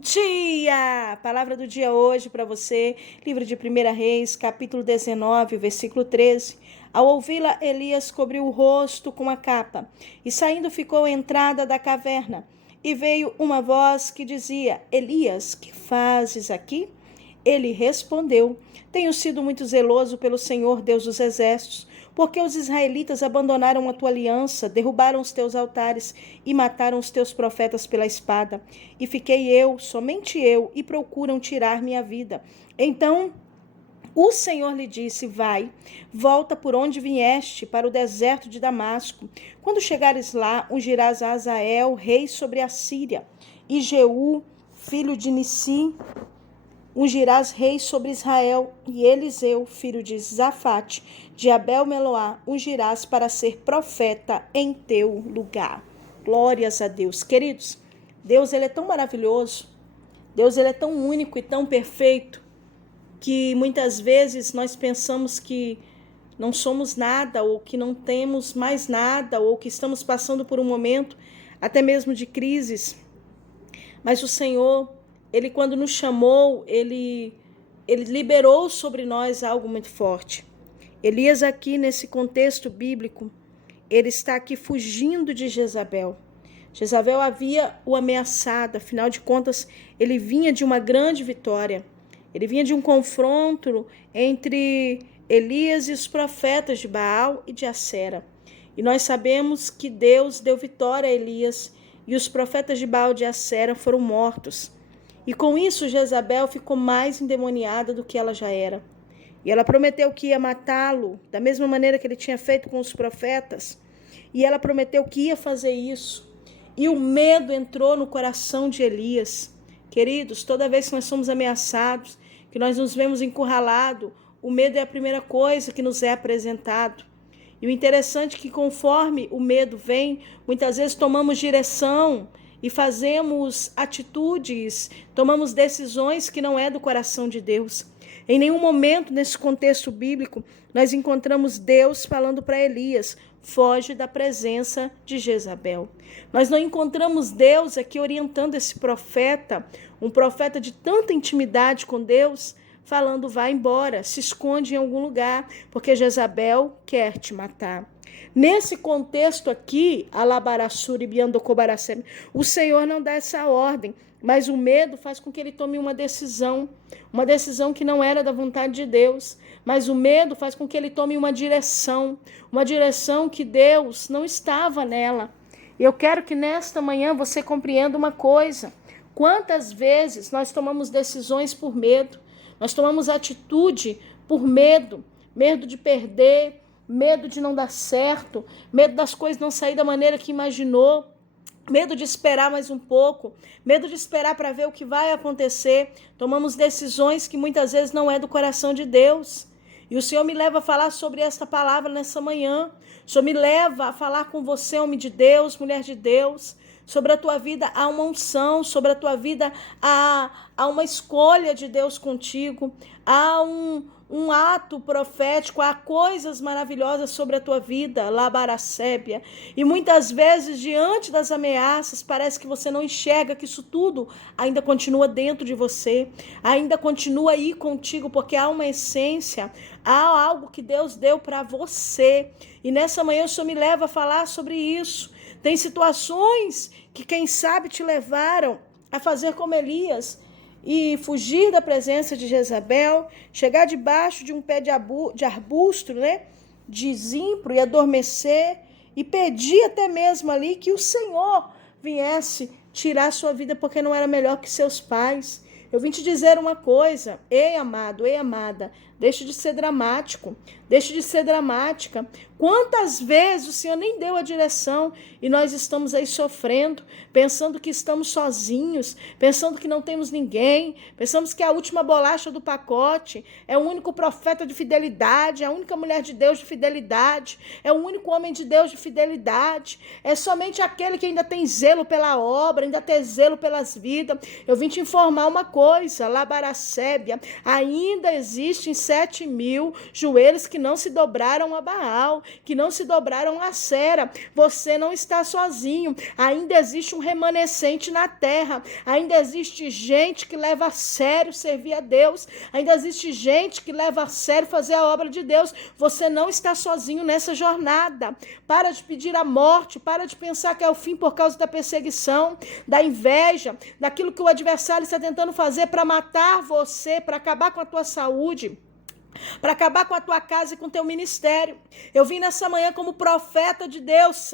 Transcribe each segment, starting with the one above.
dia! Palavra do dia hoje para você, livro de 1 Reis, capítulo 19, versículo 13. Ao ouvi-la, Elias cobriu o rosto com a capa, e saindo ficou à entrada da caverna. E veio uma voz que dizia: Elias, que fazes aqui? Ele respondeu: Tenho sido muito zeloso pelo Senhor, Deus dos exércitos, porque os israelitas abandonaram a tua aliança, derrubaram os teus altares e mataram os teus profetas pela espada. E fiquei eu, somente eu, e procuram tirar minha vida. Então o Senhor lhe disse: Vai, volta por onde vieste, para o deserto de Damasco. Quando chegares lá, ungirás a Azael, rei sobre a Síria, e Jeú, filho de Nissi, ungirás rei sobre Israel, e Eliseu, filho de Zafate, de Abel-Meloá, ungirás para ser profeta em teu lugar. Glórias a Deus. Queridos, Deus ele é tão maravilhoso, Deus ele é tão único e tão perfeito, que muitas vezes nós pensamos que não somos nada, ou que não temos mais nada, ou que estamos passando por um momento até mesmo de crises. Mas o Senhor, Ele quando nos chamou, Ele liberou sobre nós algo muito forte. Elias aqui nesse contexto bíblico, ele está aqui fugindo de Jezabel. Jezabel havia o ameaçado, afinal de contas, ele vinha de uma grande vitória. Ele vinha de um confronto entre Elias e os profetas de Baal e de Acera. E nós sabemos que Deus deu vitória a Elias e os profetas de Baal e de Acera foram mortos. E com isso Jezabel ficou mais endemoniada do que ela já era. E ela prometeu que ia matá-lo da mesma maneira que ele tinha feito com os profetas. E ela prometeu que ia fazer isso. E o medo entrou no coração de Elias. Queridos, toda vez que nós somos ameaçados, que nós nos vemos encurralados, o medo é a primeira coisa que nos é apresentado. E o interessante é que conforme o medo vem, muitas vezes tomamos direção e fazemos atitudes, tomamos decisões que não é do coração de Deus. Em nenhum momento nesse contexto bíblico nós encontramos Deus falando para Elias: foge da presença de Jezabel. Nós não encontramos Deus aqui orientando esse profeta, um profeta de tanta intimidade com Deus, falando: vai embora, se esconde em algum lugar, porque Jezabel quer te matar. Nesse contexto aqui, o Senhor não dá essa ordem, mas o medo faz com que ele tome uma decisão que não era da vontade de Deus, mas o medo faz com que ele tome uma direção que Deus não estava nela. E eu quero que nesta manhã você compreenda uma coisa: quantas vezes nós tomamos decisões por medo, nós tomamos atitude por medo de perder, medo de não dar certo, medo das coisas não sair da maneira que imaginou, medo de esperar mais um pouco, medo de esperar para ver o que vai acontecer. Tomamos decisões que muitas vezes não é do coração de Deus. E o Senhor me leva a falar sobre esta palavra nessa manhã. O Senhor me leva a falar com você, homem de Deus, mulher de Deus. Sobre a tua vida há uma unção, sobre a tua vida há uma escolha de Deus contigo, há um ato profético, há coisas maravilhosas sobre a tua vida, labaracébia. E muitas vezes, diante das ameaças, parece que você não enxerga que isso tudo ainda continua dentro de você, ainda continua aí contigo, porque há uma essência, há algo que Deus deu para você. E nessa manhã o Senhor me leva a falar sobre isso. Tem situações que, quem sabe, te levaram a fazer como Elias e fugir da presença de Jezabel, chegar debaixo de um pé de arbusto, de zimpro, e adormecer, e pedir até mesmo ali que o Senhor viesse tirar sua vida, porque não era melhor que seus pais. Eu vim te dizer uma coisa: ei amado, ei amada, deixe de ser dramático, deixe de ser dramática. Quantas vezes o Senhor nem deu a direção e nós estamos aí sofrendo, pensando que estamos sozinhos, pensando que não temos ninguém, pensamos que é a última bolacha do pacote, é o único profeta de fidelidade, é a única mulher de Deus de fidelidade, é o único homem de Deus de fidelidade, é somente aquele que ainda tem zelo pela obra, ainda tem zelo pelas vidas. Eu vim te informar uma coisa: coisa, Labaracébia, ainda existem 7.000 joelhos que não se dobraram a Baal, que não se dobraram a Sera. Você não está sozinho, ainda existe um remanescente na terra, ainda existe gente que leva a sério servir a Deus, ainda existe gente que leva a sério fazer a obra de Deus. Você não está sozinho nessa jornada. Para de pedir a morte, para de pensar que é o fim por causa da perseguição, da inveja, daquilo que o adversário está tentando fazer para matar você, para acabar com a tua saúde, para acabar com a tua casa e com o teu ministério. Eu vim nessa manhã como profeta de Deus,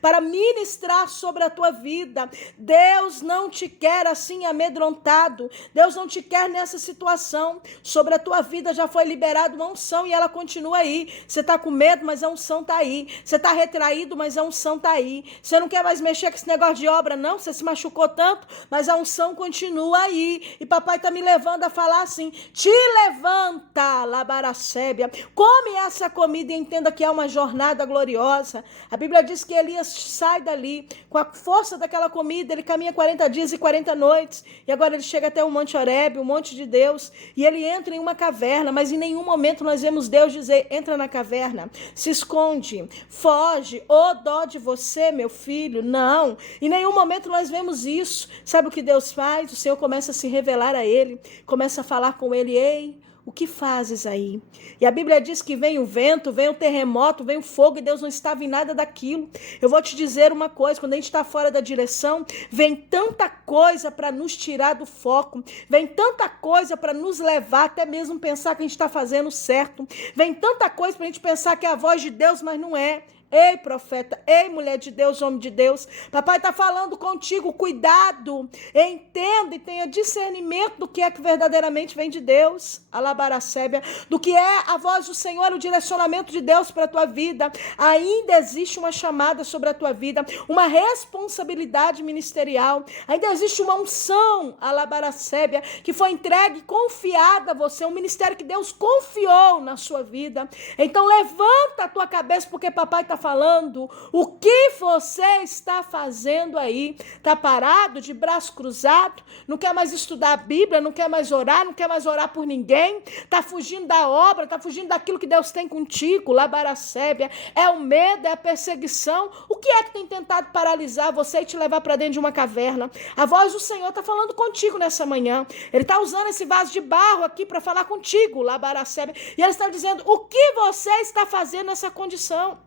para ministrar sobre a tua vida. Deus não te quer assim amedrontado, Deus não te quer nessa situação. Sobre a tua vida já foi liberada uma unção e ela continua aí. Você está com medo, mas a unção está aí. Você está retraído, mas a unção está aí. Você não quer mais mexer com esse negócio de obra, não? Você se machucou tanto, mas a unção continua aí. E papai está me levando a falar assim: te levanta, Labaracébia, come essa comida e entenda que é uma jornada gloriosa. A Bíblia diz que Elias sai dali, com a força daquela comida, ele caminha 40 dias e 40 noites, e agora ele chega até o Monte Horebe, o Monte de Deus, e ele entra em uma caverna, mas em nenhum momento nós vemos Deus dizer: entra na caverna, se esconde, foge, ô dó de você, meu filho. Não, em nenhum momento nós vemos isso. Sabe o que Deus faz? O Senhor começa a se revelar a ele, começa a falar com ele: ei, o que fazes aí? E a Bíblia diz que vem o vento, vem o terremoto, vem o fogo, e Deus não estava em nada daquilo. Eu vou te dizer uma coisa: quando a gente está fora da direção, vem tanta coisa para nos tirar do foco, vem tanta coisa para nos levar até mesmo pensar que a gente está fazendo certo, vem tanta coisa para a gente pensar que é a voz de Deus, mas não é. Ei, profeta, ei, mulher de Deus, homem de Deus, papai está falando contigo: cuidado, entenda e tenha discernimento do que é que verdadeiramente vem de Deus, Alabaracébia, do que é a voz do Senhor, o direcionamento de Deus para a tua vida. Ainda existe uma chamada sobre a tua vida, uma responsabilidade ministerial, ainda existe uma unção, Alabaracébia, que foi entregue, confiada a você, um ministério que Deus confiou na sua vida. Então levanta a tua cabeça, porque papai está falando: o que você está fazendo aí? Está parado, de braço cruzado, não quer mais estudar a Bíblia, não quer mais orar, não quer mais orar por ninguém, está fugindo da obra, está fugindo daquilo que Deus tem contigo, Labaracébia. É o medo, é a perseguição. O que é que tem tentado paralisar você e te levar para dentro de uma caverna? A voz do Senhor está falando contigo nessa manhã. Ele está usando esse vaso de barro aqui para falar contigo, Labaracébia, e ele está dizendo: o que você está fazendo nessa condição?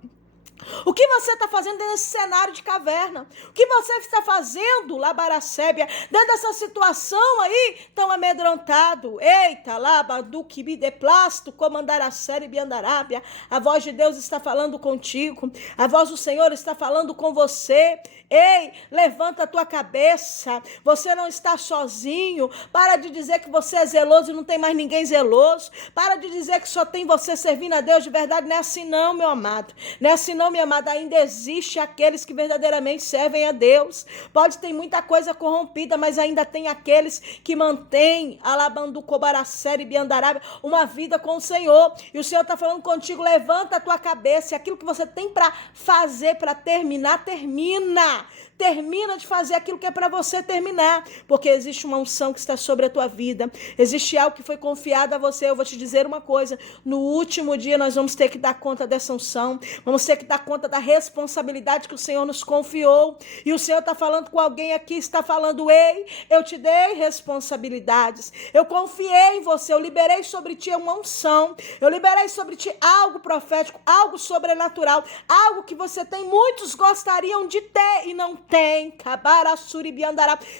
O que você está fazendo dentro desse cenário de caverna? O que você está fazendo, Labaracébia, dentro dessa situação aí tão amedrontado? Eita, Labaduque, Bideplasto, Comandaracere, Biandarábia. A voz de Deus está falando contigo. A voz do Senhor está falando com você. Ei, levanta a tua cabeça. Você não está sozinho. Para de dizer que você é zeloso e não tem mais ninguém zeloso. Para de dizer que só tem você servindo a Deus de verdade. Não é assim não, meu amado. Não é assim não, minha amada. Ainda existe aqueles que verdadeiramente servem a Deus. Pode ter muita coisa corrompida, mas ainda tem aqueles que mantêm Alabandu, Cobaracere, Biandarábia, uma vida com o Senhor. E o Senhor está falando contigo: levanta a tua cabeça, e aquilo que você tem para fazer, para terminar, termina. Termina de fazer aquilo que é para você terminar, porque existe uma unção que está sobre a tua vida, existe algo que foi confiado a você. Eu vou te dizer uma coisa: no último dia nós vamos ter que dar conta dessa unção, vamos ter que dar conta da responsabilidade que o Senhor nos confiou. E o Senhor está falando com alguém aqui, está falando: ei, eu te dei responsabilidades, eu confiei em você, eu liberei sobre ti uma unção, eu liberei sobre ti algo profético, algo sobrenatural, algo que você tem, muitos gostariam de ter e não tem.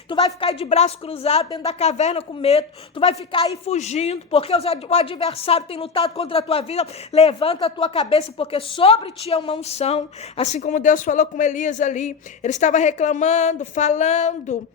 Tu vai ficar aí de braço cruzado dentro da caverna com medo, tu vai ficar aí fugindo, porque o adversário tem lutado contra a tua vida. Levanta a tua cabeça, porque sobre ti é uma unção, assim como Deus falou com Elias ali. Ele estava reclamando, falando,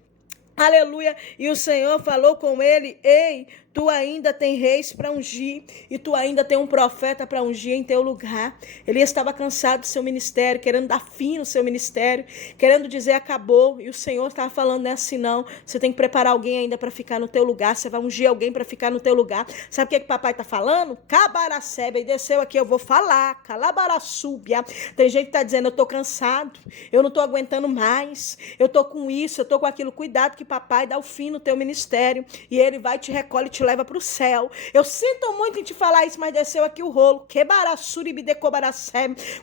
aleluia, e o Senhor falou com ele: ei, Tu ainda tem reis para ungir e tu ainda tem um profeta para ungir em teu lugar. Elias estava cansado do seu ministério, querendo dar fim no seu ministério, querendo dizer acabou. E o Senhor estava falando, não é assim não. Você tem que preparar alguém ainda para ficar no teu lugar. Você vai ungir alguém para ficar no teu lugar. Sabe o que papai está falando? Cabaracebe, e desceu aqui, eu vou falar. Calabaraçúbia. Tem gente que está dizendo, eu estou cansado, eu não estou aguentando mais, eu estou com isso, eu estou com aquilo. Cuidado que papai dá o fim no teu ministério e ele vai, te recolhe e te leva para o céu. Eu sinto muito em te falar isso, mas desceu aqui o rolo.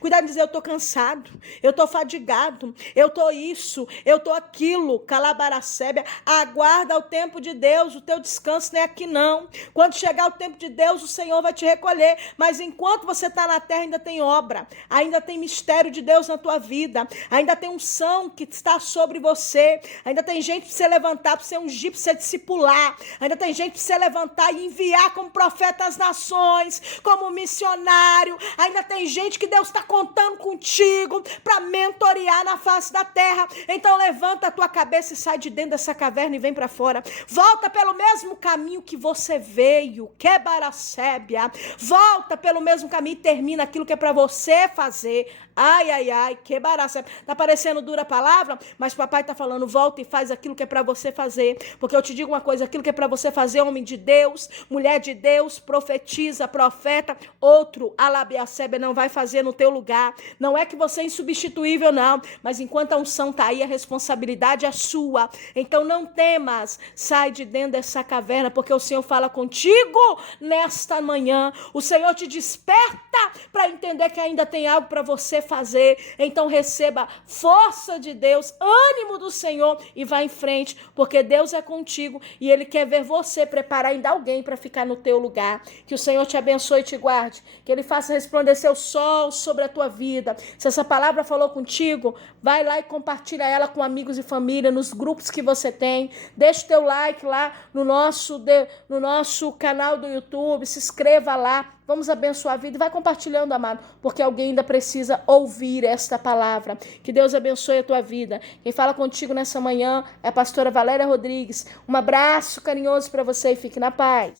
Cuidado de dizer, eu estou cansado, eu estou fadigado, eu estou isso, eu estou aquilo. Calabaracébia, aguarda o tempo de Deus, o teu descanso não é aqui não. Quando chegar o tempo de Deus, o Senhor vai te recolher, mas enquanto você está na terra, ainda tem obra, ainda tem mistério de Deus na tua vida, ainda tem unção que está sobre você, ainda tem gente para você levantar, para você ungir, para você discipular, ainda tem gente para você levantar e enviar como profeta às nações, como missionário, ainda tem gente que Deus está contando contigo para mentorear na face da terra. Então levanta a tua cabeça e sai de dentro dessa caverna e vem para fora. Volta pelo mesmo caminho que você veio, quebaracébia. Volta pelo mesmo caminho e termina aquilo que é para você fazer. Ai, ai, ai, quebaracébia. Tá parecendo dura a palavra, mas papai tá falando, volta e faz aquilo que é para você fazer. Porque eu te digo uma coisa, aquilo que é para você fazer, homem de Deus, mulher de Deus, profetiza, profeta, outro alabiacébia não vai fazer no teu lugar. Não é que você é insubstituível, não, mas enquanto a unção tá aí, a responsabilidade é sua. Então não temas, sai de dentro dessa caverna, porque o Senhor fala contigo nesta manhã. O Senhor te desperta para entender que ainda tem algo para você fazer. Então receba força de Deus, ânimo do Senhor e vá em frente, porque Deus é contigo e Ele quer ver você preparar ainda alguém para ficar no teu lugar. Que o Senhor te abençoe e te guarde, que Ele faça resplandecer o sol sobre a tua vida. Se essa palavra falou contigo, vai lá e compartilha ela com amigos e família, nos grupos que você tem. Deixa o teu like lá no nosso canal do YouTube, se inscreva lá. Vamos abençoar a vida e vai compartilhando, amado, porque alguém ainda precisa ouvir esta palavra. Que Deus abençoe a tua vida. Quem fala contigo nessa manhã é a pastora Valéria Rodrigues. Um abraço carinhoso para você e fique na paz.